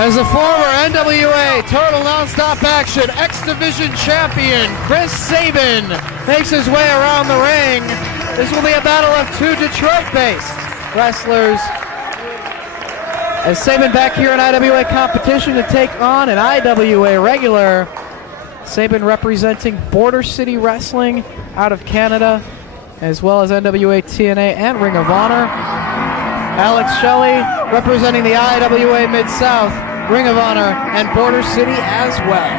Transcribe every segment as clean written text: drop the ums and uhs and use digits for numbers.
As a former NWA Total Nonstop Action X Division champion, Chris Sabin makes his way around the ring. This will be a battle of two Detroit-based wrestlers. As Sabin back here in IWA competition to take on an IWA regular. Sabin representing Border City Wrestling out of Canada, as well as NWA, TNA, and Ring of Honor. Alex Shelley representing the IWA Mid-South, Ring of Honor, and Border City as well.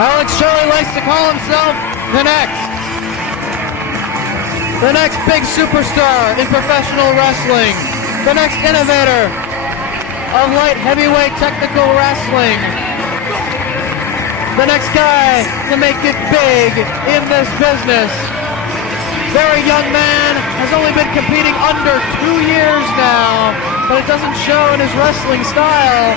Alex Shelley likes to call himself the next big superstar in professional wrestling, the next innovator of light heavyweight technical wrestling, the next guy to make it big in this business. Very young man, has only been competing under 2 years now, but it doesn't show in his wrestling style.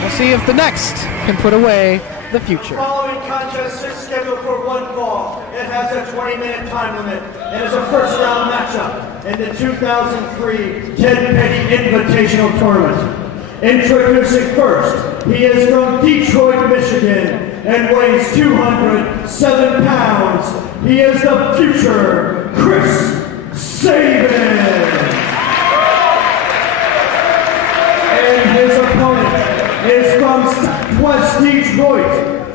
We'll see if the next can put away the future. The following contest is scheduled for one fall. It has a 20-minute time limit and is a first-round matchup in the 2003 Ted Petty Invitational Tournament. Introducing first, he is from Detroit, Michigan, and weighs 207 pounds. He is the future Chris Sabin. And his opponent is from West Detroit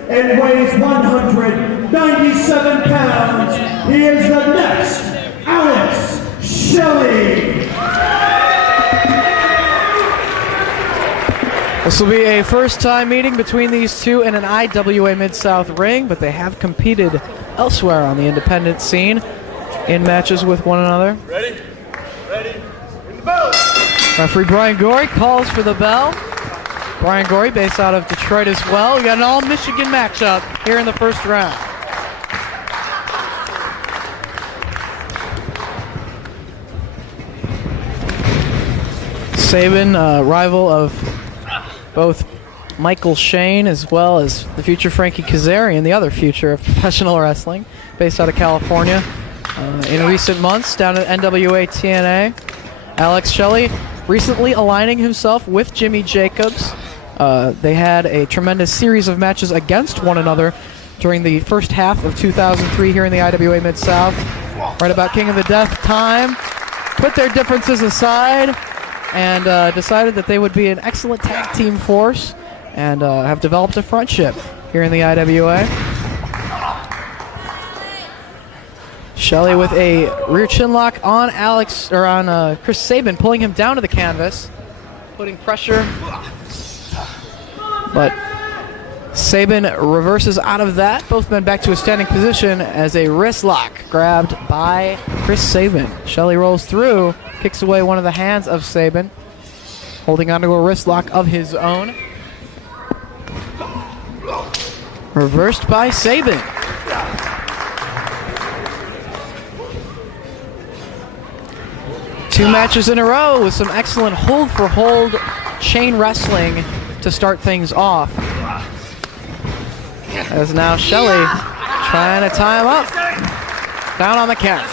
and weighs 197 pounds. He is the next Alex Shelley. This will be a first-time meeting between these two in an IWA Mid-South ring, but they have competed elsewhere on the independent scene in matches with one another. Ready? Ready? In the bell. Referee Brian Gorey calls for the bell. Brian Gorey, based out of Detroit as well. We got an all-Michigan matchup here in the first round. Sabin, rival of both Michael Shane as well as the future Frankie Kazarian, the other future of professional wrestling, based out of California. In recent months, down at NWA TNA. Alex Shelley recently aligning himself with Jimmy Jacobs. They had a tremendous series of matches against one another during the first half of 2003 here in the IWA Mid-South. Right about King of the Death time, put their differences aside and decided that they would be an excellent tag team force and have developed a friendship here in the IWA. Shelley with a rear chin lock on Chris Sabin, pulling him down to the canvas, putting pressure. But Sabin reverses out of that. Both men back to a standing position as a wrist lock grabbed by Chris Sabin. Shelley rolls through, kicks away one of the hands of Sabin, holding onto a wrist lock of his own. Reversed by Sabin. Two matches in a row with some excellent hold-for-hold chain wrestling to start things off. As now Shelley trying to tie him up. Down on the count.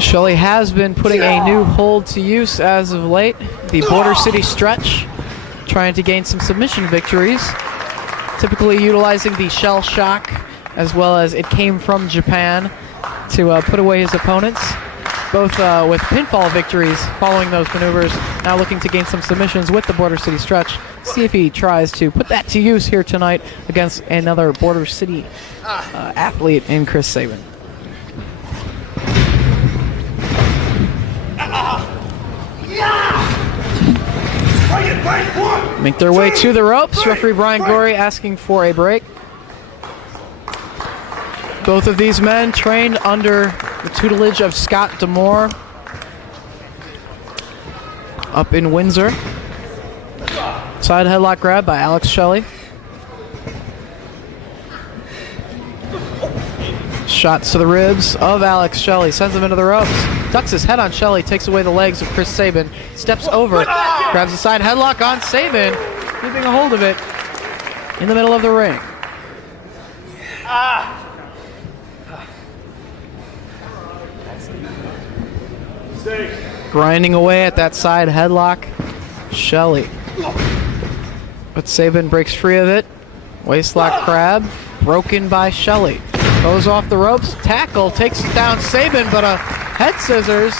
Shelley has been putting a new hold to use as of late. The Border City stretch, trying to gain some submission victories. Typically utilizing the shell shock, as well as it came from Japan, to put away his opponents. Both with pinfall victories following those maneuvers. Now looking to gain some submissions with the Border City stretch. See if he tries to put that to use here tonight against another Border City athlete in Chris Sabin. Make their way to the ropes. Referee Brian Gorey asking for a break. Both of these men trained under the tutelage of Scott D'Amore up in Windsor. Side headlock grab by Alex Shelley. Shots to the ribs of Alex Shelley. Sends him into the ropes. Ducks his head on Shelley. Takes away the legs of Chris Sabin. Steps over. Grabs a side headlock on Sabin. Keeping a hold of it in the middle of the ring. Grinding away at that side headlock. Shelley. But Sabin breaks free of it. Waistlock crab. Broken by Shelley. Goes off the ropes. Tackle. Takes down Sabin, but a head scissors.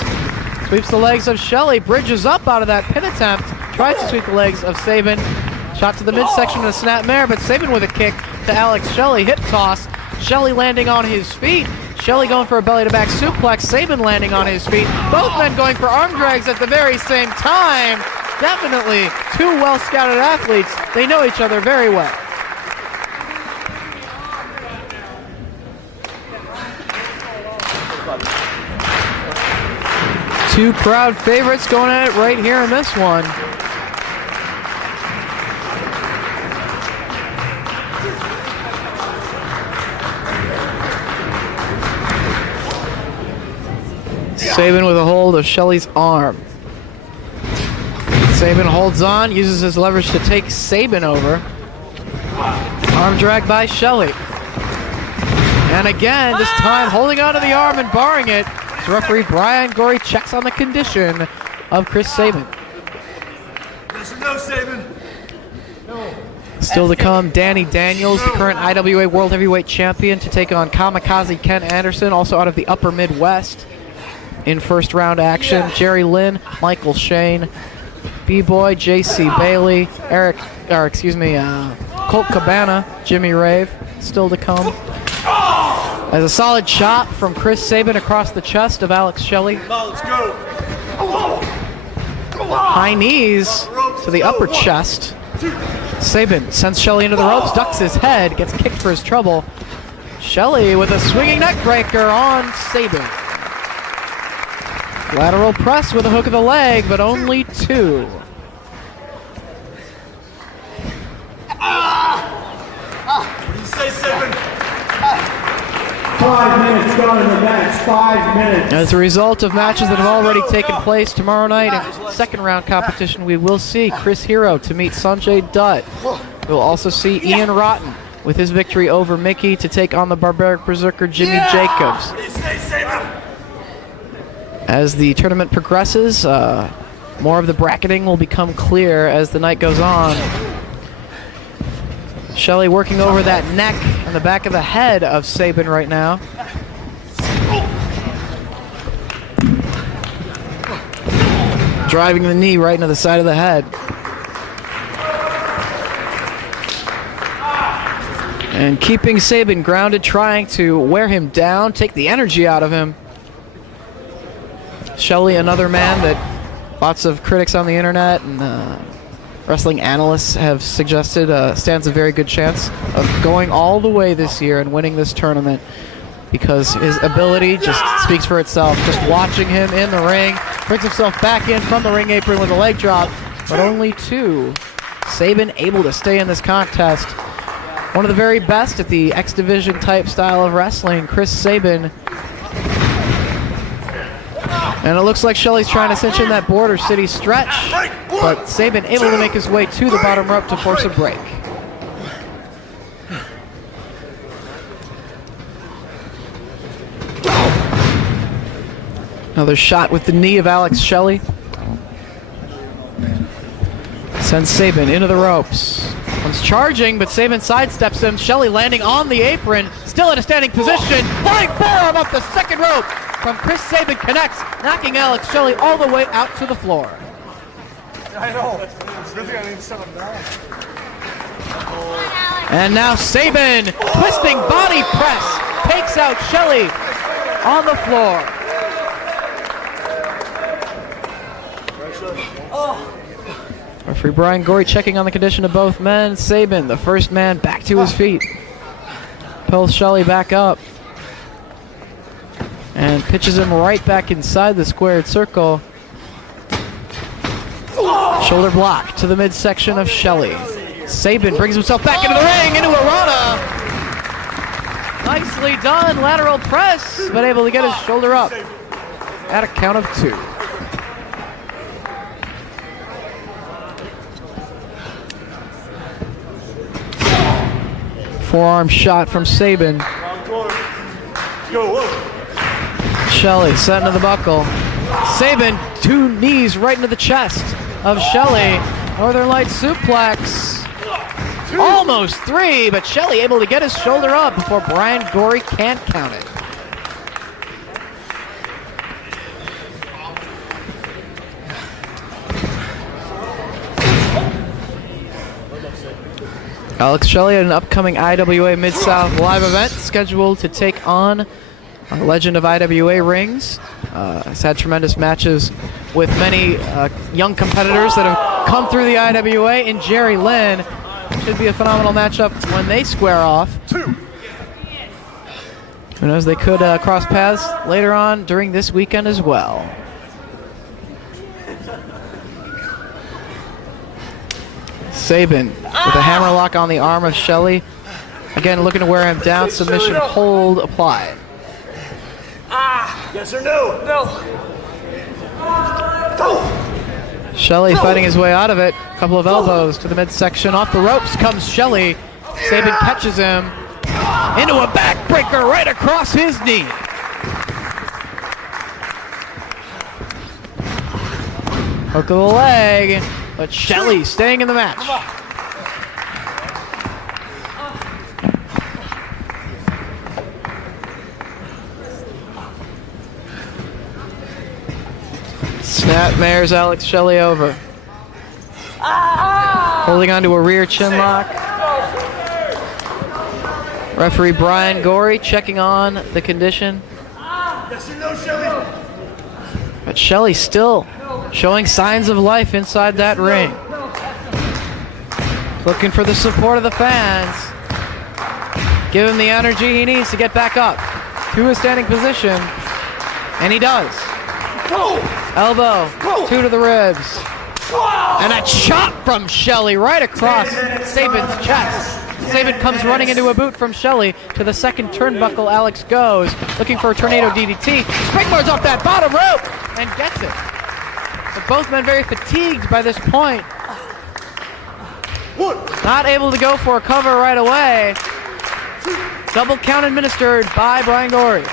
Sweeps the legs of Shelley. Bridges up out of that pin attempt. Tries to sweep the legs of Sabin. Shot to the midsection of the snapmare, but Sabin with a kick to Alex Shelley. Hip toss. Shelley landing on his feet. Shelley going for a belly-to-back suplex. Sabin landing on his feet. Both men going for arm drags at the very same time. Definitely two well-scouted athletes. They know each other very well. Two crowd favorites going at it right here in this one. Sabin with a hold of Shelley's arm. Sabin holds on, uses his leverage to take Sabin over. Arm drag by Shelley. And again, this time holding onto the arm and barring it. Referee Brian Gorey checks on the condition of Chris Sabin. No, Sabin. Still to come, Danny Daniels, the current IWA World Heavyweight Champion, to take on Kamikaze Ken Anderson, also out of the Upper Midwest, in first round action. Jerry Lynn, Michael Shane, B-Boy, J.C. Bailey, Colt Cabana, Jimmy Rave, still to come. As a solid chop from Chris Sabin across the chest of Alex Shelley. Let's go. High knees to the upper chest. Sabin sends Shelley into the ropes, ducks his head, gets kicked for his trouble. Shelley with a swinging neck breaker on Sabin. Lateral press with a hook of the leg, but only two. What do you say, Sabin? 5 minutes gone in the match. 5 minutes. As a result of matches that have already taken place tomorrow night in second round competition, we will see Chris Hero to meet Sanjay Dutt. We'll also see Ian Rotten with his victory over Mickey to take on the Barbaric Berserker Jimmy Jacobs. What do you say, Sabin? As the tournament progresses, more of the bracketing will become clear as the night goes on. Shelley working over that neck and the back of the head of Sabin right now. Driving the knee right into the side of the head. And keeping Sabin grounded, trying to wear him down, take the energy out of him. Shelley, another man that lots of critics on the internet and wrestling analysts have suggested stands a very good chance of going all the way this year and winning this tournament, because his ability just speaks for itself. Just watching him in the ring, brings himself back in from the ring apron with a leg drop, but only two. Sabin able to stay in this contest. One of the very best at the X Division type style of wrestling, Chris Sabin. And it looks like Shelley's trying to cinch in that Border City stretch, but Sabin able to make his way to the bottom rope to force a break. Another shot with the knee of Alex Shelley. Sends Sabin into the ropes. One's charging, but Sabin sidesteps him. Shelley landing on the apron, still in a standing position. Flying forearm up the second rope from Chris Sabin connects, knocking Alex Shelley all the way out to the floor. I know. It's really I need to set him down. And now Sabin, twisting body press, takes out Shelley on the floor. Referee Brian Gorey checking on the condition of both men. Sabin, the first man, back to his feet. Pulls Shelley back up. And pitches him right back inside the squared circle. Shoulder block to the midsection of Shelley. Sabin brings himself back into the ring, into a Rana. Nicely done, lateral press, but able to get his shoulder up at a count of 2. Forearm shot from Sabin. Shelley set into the buckle. Sabin, 2 knees right into the chest of Shelley. Northern Lights suplex. Almost 3, but Shelley able to get his shoulder up before Brian Gorey can't count it. Alex Shelley at an upcoming IWA Mid-South live event scheduled to take on a legend of IWA rings. Has had tremendous matches with many young competitors that have come through the IWA, and Jerry Lynn. Should be a phenomenal matchup when they square off. Who knows, they could cross paths later on during this weekend as well. Sabin with a hammerlock on the arm of Shelley. Again, looking to wear him down. Submission hold applied. Yes or no? No. Shelley fighting his way out of it. A couple of elbows to the midsection. Off the ropes comes Shelley. Sabin catches him into a backbreaker right across his knee. Hook of the leg, but Shelley staying in the match. Snapmares Alex Shelley over. Holding on to a rear chin lock. Referee Brian Gorey checking on the condition. Yes or no, Shelley? But Shelley still showing signs of life inside that ring. Looking for the support of the fans. Give him the energy he needs to get back up to a standing position. And he does. Elbow, 2 to the ribs. And a chop from Shelley right across Sabin's chest. Sabin comes running into a boot from Shelley to the second turnbuckle. Alex goes, looking for a tornado DDT. Springboards off that bottom rope and gets it. But both men very fatigued by this point. Not able to go for a cover right away. Double count administered by Brian Gorey.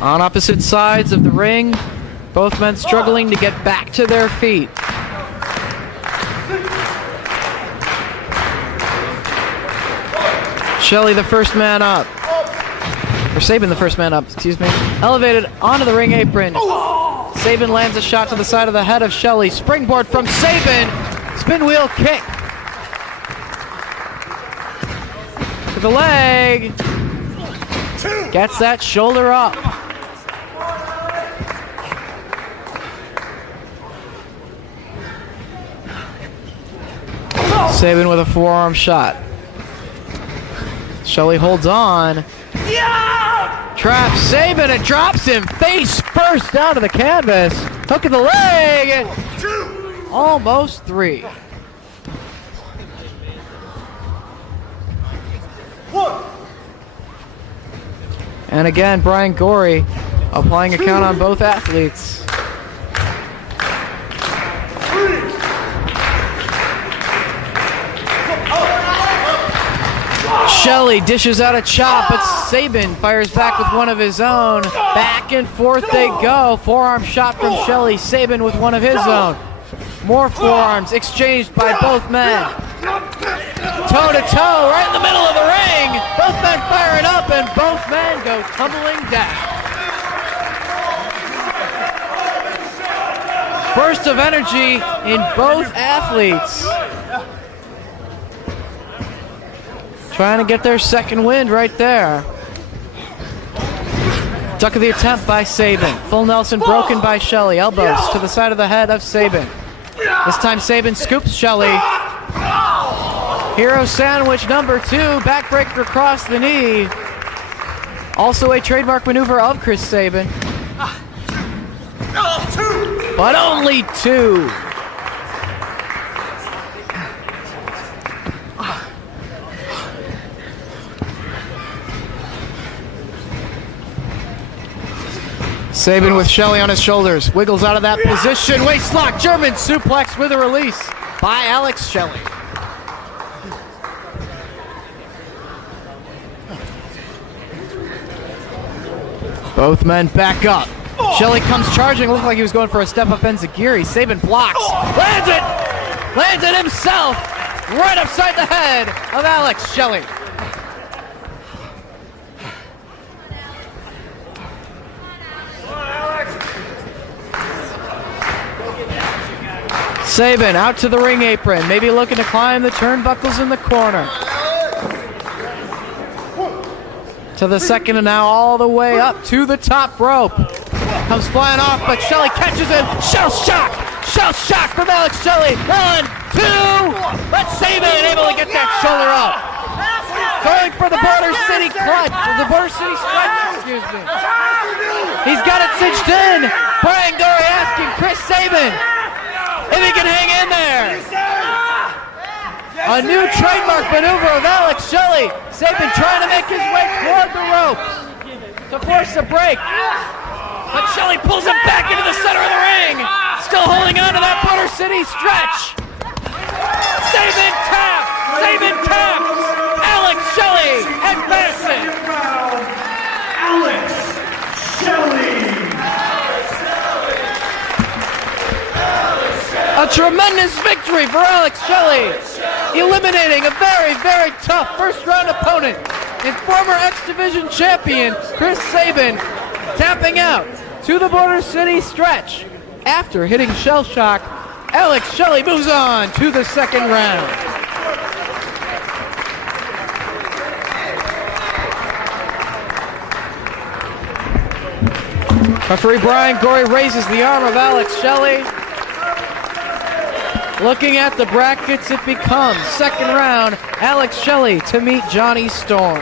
On opposite sides of the ring, both men struggling to get back to their feet. Shelley the first man up. Or Sabin the first man up, excuse me. Elevated onto the ring apron. Sabin lands a shot to the side of the head of Shelley. Springboard from Sabin. Spin wheel kick. To the leg. Gets that shoulder up. Sabin with a forearm shot. Shelley holds on. Traps Sabin and drops him face first down to the canvas. Hook of the leg. Almost 3. And again, Brian Gorey applying a count on both athletes. Shelley dishes out a chop, but Sabin fires back with one of his own. Back and forth they go. Forearm shot from Shelley. Sabin with one of his own. More forearms exchanged by both men. Toe to toe, right in the middle of the ring. Both men firing up, and both men go tumbling down. Burst of energy in both athletes. Trying to get their second wind right there. Duck of the attempt by Sabin. Full Nelson broken by Shelley. Elbows to the side of the head of Sabin. This time Sabin scoops Shelley. Hero sandwich number 2. Backbreaker across the knee. Also a trademark maneuver of Chris Sabin. But only 2. Sabin with Shelley on his shoulders. Wiggles out of that position. Waist lock. German suplex with a release by Alex Shelley. Both men back up. Shelley comes charging. Looked like he was going for a step-up enziguri. Sabin blocks. Lands it! Lands it himself! Right upside the head of Alex Shelley. Sabin out to the ring apron, maybe looking to climb the turnbuckles in the corner. To the second and now all the way up to the top rope. Comes flying off, but Shelley catches him. Shell shock! Shell shock from Alex Shelley. 1, 2. But Sabin able to get that shoulder up. Going for the Border City clutch. The Border City stretch, excuse me. He's got it cinched in. Brian Gorey asking Chris Sabin if he can hang in there. A new trademark maneuver of Alex Shelley. Sabin trying to make his way toward the ropes to force a break. But Shelley pulls him back into the center of the ring. Still holding on to that Border City stretch. Sabin taps. Sabin taps. Alex Shelley advancing. Alex Shelley. A tremendous victory for Alex Shelley, eliminating a very, very tough first-round opponent and former X-Division champion Chris Sabin, tapping out to the Border City stretch. After hitting Shell Shock, Alex Shelley moves on to the second round. Referee Brian Gorey raises the arm of Alex Shelley. Looking at the brackets, it becomes second round, Alex Shelley to meet Johnny Storm.